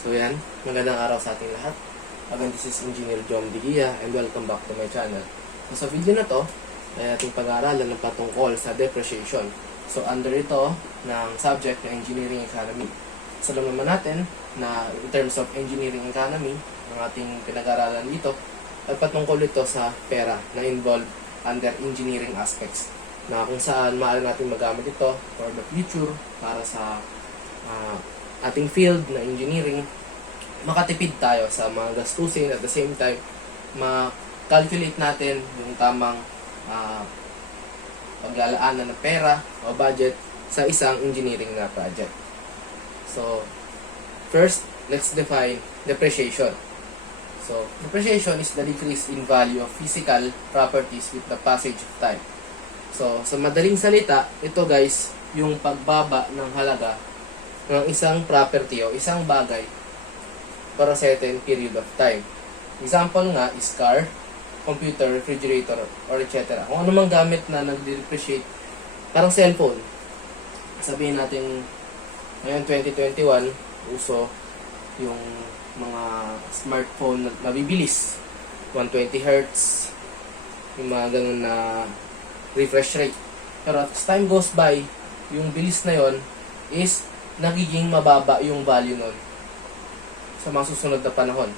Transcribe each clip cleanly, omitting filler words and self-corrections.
So yan, magandang araw sa ating lahat. Again, this is Engineer Jom Digia and welcome back to my channel. So sa video na to, ay ating pag-aaralan ng patungkol sa depreciation. So under ito ng subject na Engineering Economy. So alam naman natin na in terms of Engineering Economy, ang ating pinag-aaralan dito ay patungkol ito sa pera na involved under engineering aspects, na kung saan maaari natin magamit ito for the future para sa ating field na engineering, makatipid tayo sa mga gastusin at the same time ma-calculate natin yung tamang paglalaanan ng pera o budget sa isang engineering na project. So, first, let's define depreciation. So, depreciation is the decrease in value of physical properties with the passage of time. So, sa madaling salita, ito guys, yung pagbaba ng halaga ng isang property o isang bagay for a certain period of time. Example nga is car, computer, refrigerator, or etc. Kung ano mang gamit na nag-depreciate, parang cellphone. Sabihin natin, ngayon 2021, uso yung mga smartphone na mabibilis. 120 Hz, yung mga ganun na refresh rate. Pero as time goes by, yung bilis na yon is nagiging mababa yung value nun sa mga susunod na panahon.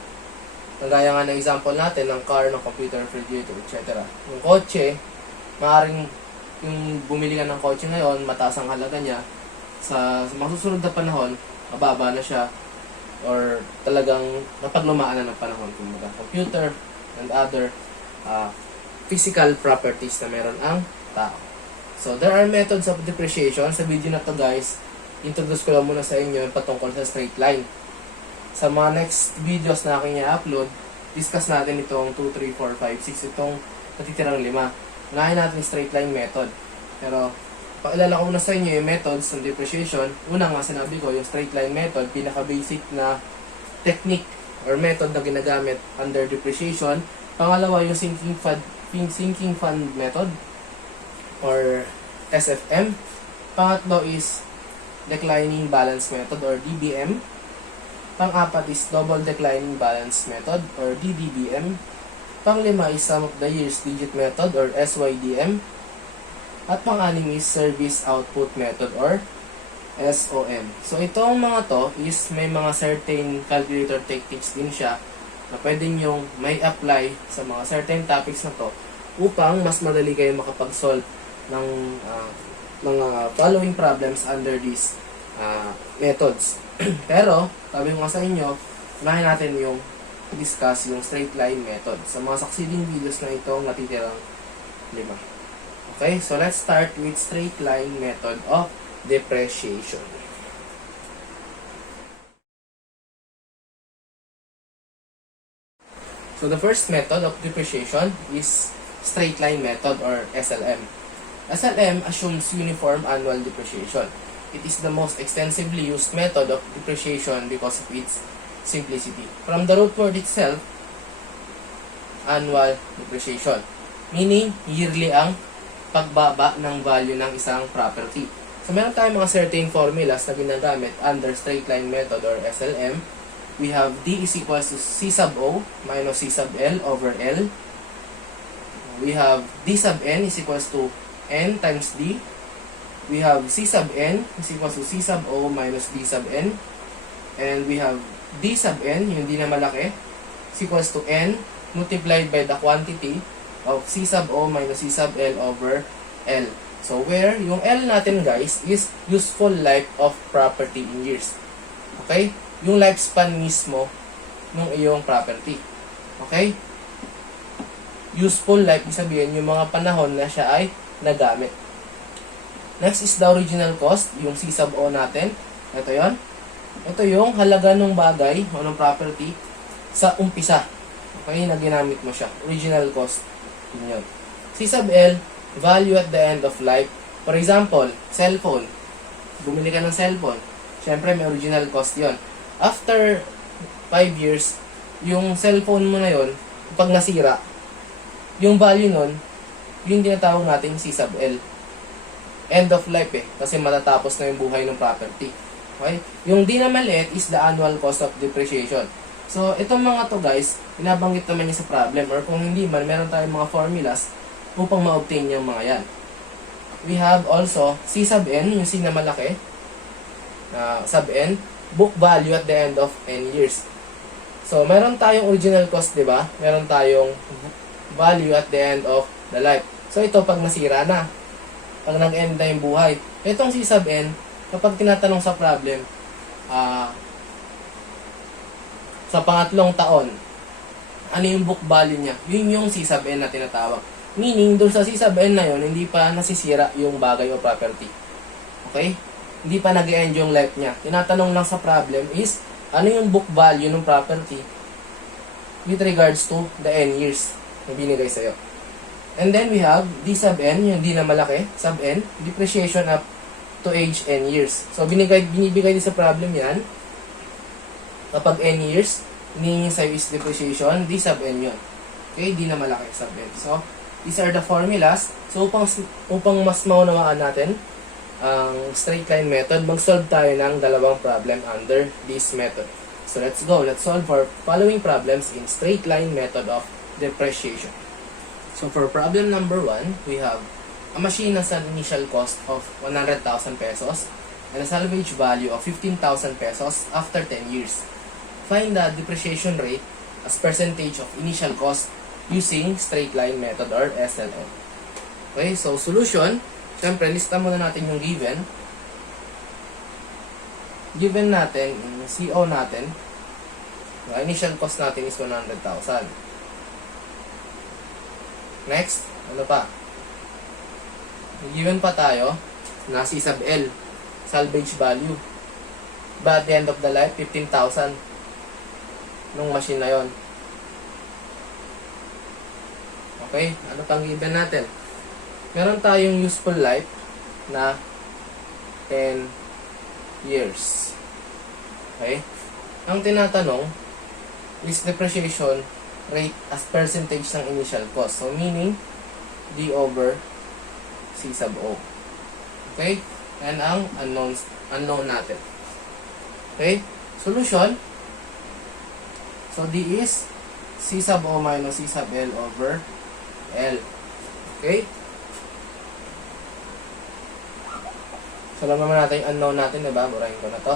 Nagaya nga ng example natin ng car, ng computer, refrigerator, etc. Yung kotse, maaaring yung bumili ka ng kotse ngayon, mataas ang halaga niya, sa mga susunod na panahon, mababa na siya, or talagang napaglumaan na ng panahon. Kumbaga, computer and other physical properties na meron ang tao. So, there are methods of depreciation. Sa video na to guys, introduce ko lang muna sa inyo yung patungkol sa straight line. Sa mga next videos na aking i-upload, discuss natin itong 2, 3, 4, 5, 6, itong natitirang 5. Unahin natin yung straight line method. Pero, pakilala ko muna sa inyo yung methods ng depreciation. Una nga sinabi ko, yung straight line method, pinaka-basic na technique or method na ginagamit under depreciation. Pangalawa, yung sinking fund method or SFM. Pangatlo is declining balance method or DBM. Pang-apat is double declining balance method or DDBM. Pang-lima is sum of the years digit method or SYDM. At pang-anim is service output method or SOM. So itong mga to is may mga certain calculator techniques din siya na pwede nyong may apply sa mga certain topics na to upang mas madali kayo makapag-solve ng mga following problems under these methods. Pero, sabi ko nga sa inyo, unahin natin yung discuss yung straight line method sa mga succeeding videos na itong natitirang 5. Okay, so let's start with straight line method of depreciation. So the first method of depreciation is straight line method or SLM. SLM assumes uniform annual depreciation. It is the most extensively used method of depreciation because of its simplicity. From the root word itself, annual depreciation, meaning yearly ang pagbaba ng value ng isang property. So meron tayong mga certain formulas na ginagamit under straight line method or SLM. We have D is equals to C sub O minus C sub L over L. We have D sub N is equals to N times D. We have C sub N is equals to C sub O minus D sub N. And we have D sub N, yung D na malaki, is equals to N multiplied by the quantity of C sub O minus C sub L over L. So, where yung L natin guys is useful life of property in years. Okay? Yung lifespan mismo ng iyong property. Okay? Useful life, sabihin yung mga panahon na siya ay nagamit. Next is the original cost, yung C sub O natin. Ito yon. Ito yung halaga ng bagay o ng property sa umpisa. Okay, na ginamit mo siya. Original cost. Yun. C sub L, value at the end of life. For example, cellphone. Bumili ka ng cellphone. Siyempre, may original cost yon. After 5 years, yung cellphone mo na yon, pag nasira, yung value nun, yung tinatawag natin C sub L. End of life kasi matatapos na yung buhay ng property. Okay? Yung D na maliit is the annual cost of depreciation. So, itong mga to guys, binabanggit naman niya sa problem, or kung hindi man, meron tayong mga formulas upang ma-obtain yung mga yan. We have also C sub N, yung C na malaki, sub N, book value at the end of N years. So, meron tayong original cost, di ba? Meron tayong value at the end of the life. So, ito pag nasira na, pag nag-end na yung buhay. Itong C sub N, kapag tinatanong sa problem, sa pangatlong taon, ano yung book value niya? Yun yung C sub N na tinatawag. Meaning, doon sa C sub N na yun, hindi pa nasisira yung bagay o property. Okay? Hindi pa nag-end yung life niya. Tinatanong lang sa problem is, ano yung book value ng property with regards to the N years na binigay sa'yo. And then we have D sub N, yung D na malaki, sub N, depreciation up to age N years. So, binibigay din sa problem yan. Kapag N years, hinihingi sa'yo is depreciation, D sub N yun. Okay, D na malaki, sub N. So, these are the formulas. So, upang mas maunawaan natin ang straight line method, mag-solve tayo ng dalawang problem under this method. So, let's go. Let's solve for following problems in straight line method of depreciation. So, for problem number 1, we have a machine has an initial cost of 100,000 pesos and a salvage value of 15,000 pesos after 10 years. Find the depreciation rate as percentage of initial cost using straight line method or SLM. Okay, so solution, siyempre, lista muna natin yung given. Given natin, yung CO natin, yung initial cost natin is 100,000. Next, ano pa? Given pa tayo na C sub L, salvage value. But at the end of the life, 15,000 nung machine na yon. Okay, ano pang given natin? Meron tayong useful life na 10 years. Okay? Ang tinatanong is depreciation rate as percentage ng initial cost. So, meaning, D over C sub O. Okay? And ang unknown natin. Okay? Solution. So, D is C sub O minus C sub L over L. Okay? So, alam naman natin yung unknown natin, diba? Burahin ko na to.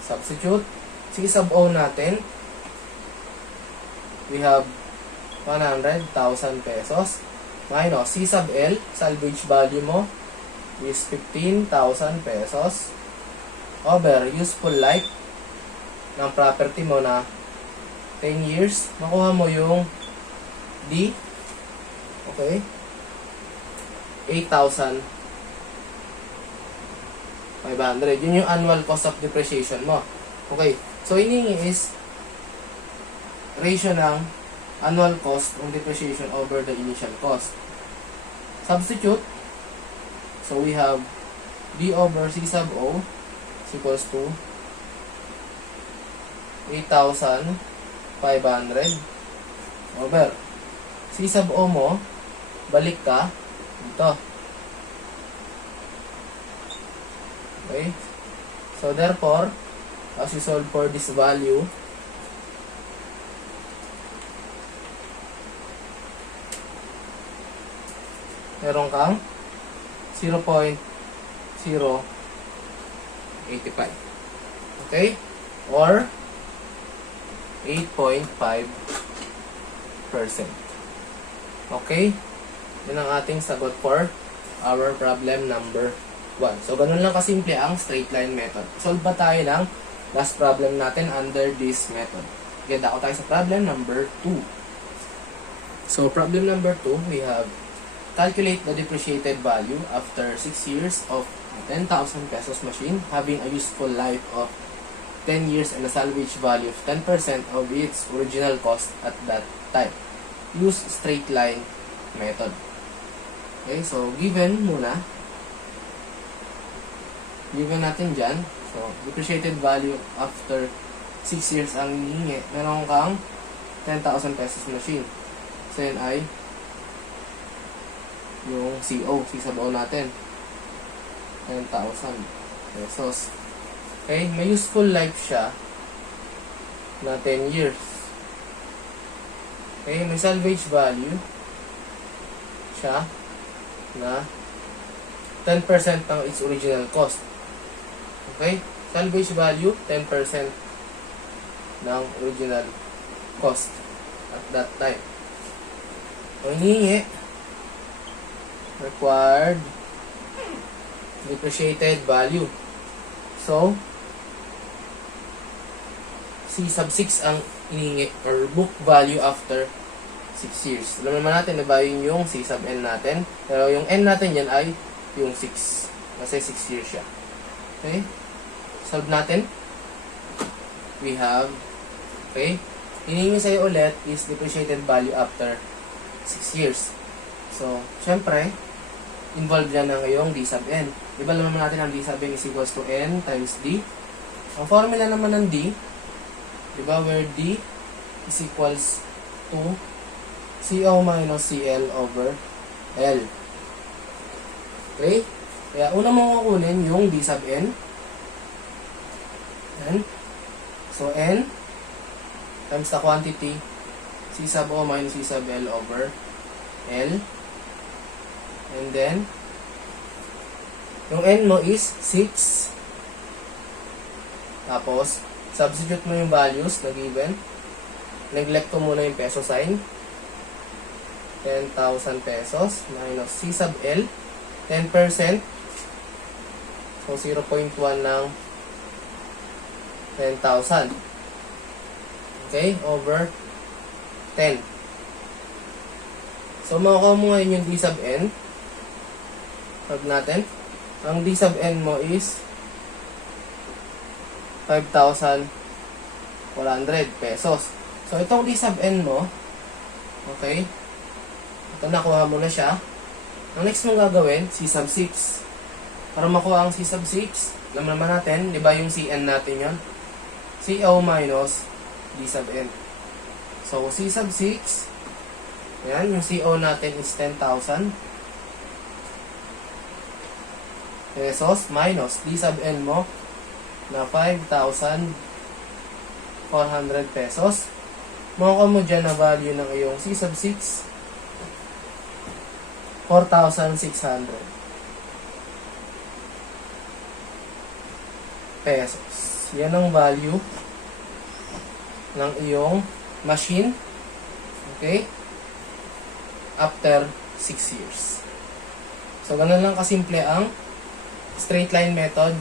Substitute. C sub O natin, we have 100,000 pesos minus C sub L, salvage value mo is 15,000 pesos over useful life ng property mo na 10 years. Makuha mo yung D, okay, 8,500. Yun yung annual cost of depreciation mo. Okay, so hinihingi is ratio ng annual cost ng depreciation over the initial cost. Substitute. So we have D over C sub O is equals to 8,500 over C sub O mo, balik ka dito. Okay? So therefore, as you solve for this value, meron kang 0.085. Okay? Or 8.5%. Okay? Yun ang ating sagot for our problem number 1. So, ganun lang kasimple ang straight line method. Solve ba tayo ng last problem natin under this method? Ganda ako tayo sa problem number 2. So, problem number 2, we have calculate the depreciated value after 6 years of a 10,000 pesos machine having a useful life of 10 years and a salvage value of 10% of its original cost at that time. Use straight line method. Okay, so given muna. Given natin dyan. So, depreciated value after 6 years ang hihingi. Meron kang 10,000 pesos machine. So, yun ay yung CO, C sub O natin. 10,000 pesos. Okay? May useful life siya na 10 years. Okay? May salvage value siya na 10% ng its original cost. Okay? Salvage value, 10% ng original cost at that time. Kung hinihingi, required depreciated value. So, C sub 6 ang hinihingi or book value after 6 years. Alam naman natin na ba yun yung C sub N natin. Pero yung N natin yan ay yung 6. Kasi 6 years siya. Okay? Solve natin. We have, okay, hinihingi sa'yo ulit is depreciated value after 6 years. So, syempre, involved yan ng iyong D sub N. Diba naman natin ang D sub N is equals to N times D. Ang formula naman ng D, diba, where D is equals to CO minus CL over L. Okay? Kaya una mo kukunin yung D sub N. Yan. So, N times the quantity C sub O minus C sub L over L. And then, yung N mo is 6. Tapos, substitute mo yung values na given. Neglect ko muna yung peso sign. 10,000 pesos minus C sub L. 10%. So, 0.1 ng 10,000. Okay? Over 10. So, makukuha mo ngayon yung D sub N. Solve natin. Ang D sub N mo is 5,100 pesos. So, itong D sub N mo, okay, ito nakuha mo na siya. Ang next mong gagawin, C sub 6. Para makuha ang C sub 6, alam naman natin, di ba yung CN natin yon? CO minus D sub N. So, C sub 6, yan, yung CO natin is 10,000 pesos minus D sub N mo na 5,400 pesos. Makukuha mo dyan na value ng iyong C sub 6, 4,600 pesos. Yan ang value ng iyong machine. Okay? After 6 years. So, ganun lang kasimple ang straight line method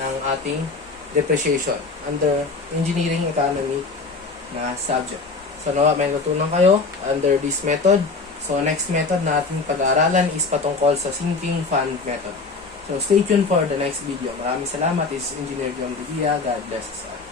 ng ating depreciation under engineering economy na subject. So, nawa may natutunan kayo under this method. So, next method na ating pag-aaralan is patungkol sa sinking fund method. So, stay tuned for the next video. Maraming salamat. This is Engineer John Divia. God bless us all.